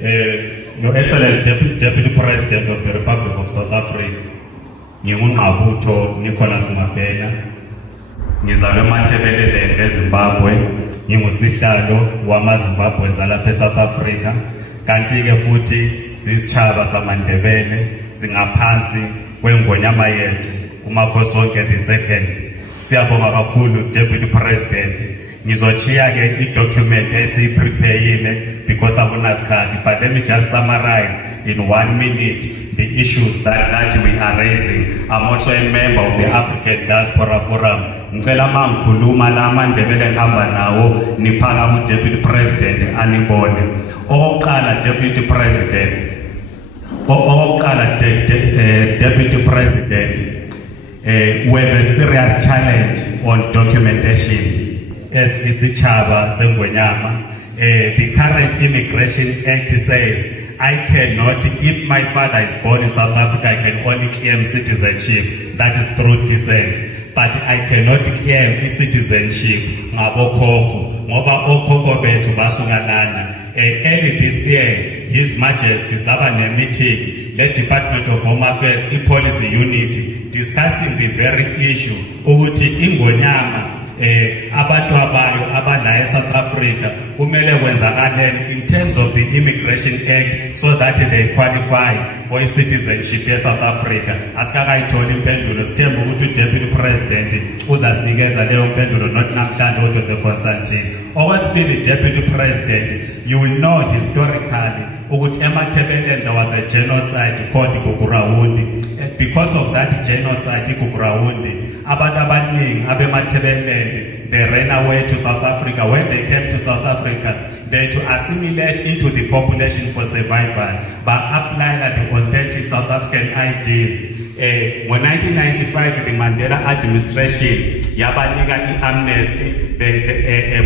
Your Excellency Deputy President of the Republic of South Africa, nginguNqabutho Nicholas Mabhena, ngizalwe eMathebelelende eZimbabwe, ngingusihlalo wamaZimbabwe zalapha eSouth Africa, kanti-ke futhi sisitshaba samaNdebele singaphansi kweNgonyama yethu uMakhosonke II. Siyabonga kakhulu Deputy President. Ngizochiya-ke i-document esiyiprepayile because akunasikhathi, but let me just summarize in 1 minute the issues that we are raising. I'm also a member of the African Diaspora Forum. Ngicela mangikhuluma la amaNdebele ngihamba nawo niphaka Deputy President anibone. Okokuqala Deputy President, Deputy President, we have a serious challenge on documentation. As isitshaba seNgonyama, the current Immigration Act says I cannot, if my father is born in South Africa, I can only claim citizenship, that is through descent, but I cannot claim citizenship ngabokhokho ngoba okhokho bethu basungalana. Early this year, His Majesty zaba ne-meeting le Department of Home Affairs i-Policy Unit discussing the very issue ukuthi iNgonyama abantu abayo abala eSouth Africa kumele kwenzakaleni in terms of the Immigration Act so that they qualify for citizenship eSouth Africa. Asikakayitholi impendulo, sithemba ukuthi uDeputy President uzasinikeza leyo mpendulo not namhlanje kodwa se-consulting. Okwesibili, Deputy President, you will know historically ukuthi eMathebelele there was a genocide called Gugurawundi. Because of that genocide Gugurawundi, abantu abaningi abemathebelele they ran away to South Africa. When they came to South Africa, they to assimilate into the population for survival, but apply the authentic South African IDs. In 1995, the Mandela administration yabanika i-amnesty,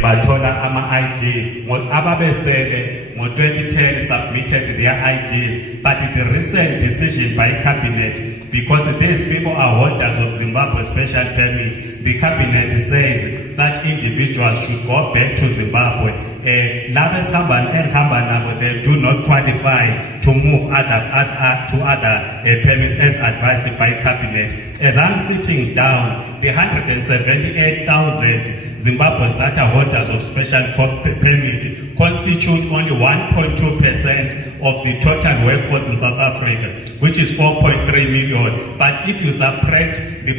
bathola ama-ID. Ababesele ngo-2010 submitted their IDs, but the recent decision by cabinet, because these people are holders of Zimbabwe special permit, the cabinet says such individuals should go back to Zimbabwe. They do not qualify to move to other permits as advised by cabinet. As I'm sitting down, the 178,000 Zimbabweans that are holders of special permit constitute only 1.2% of the total workforce in South Africa, which is 4.3 million. But if you subtract the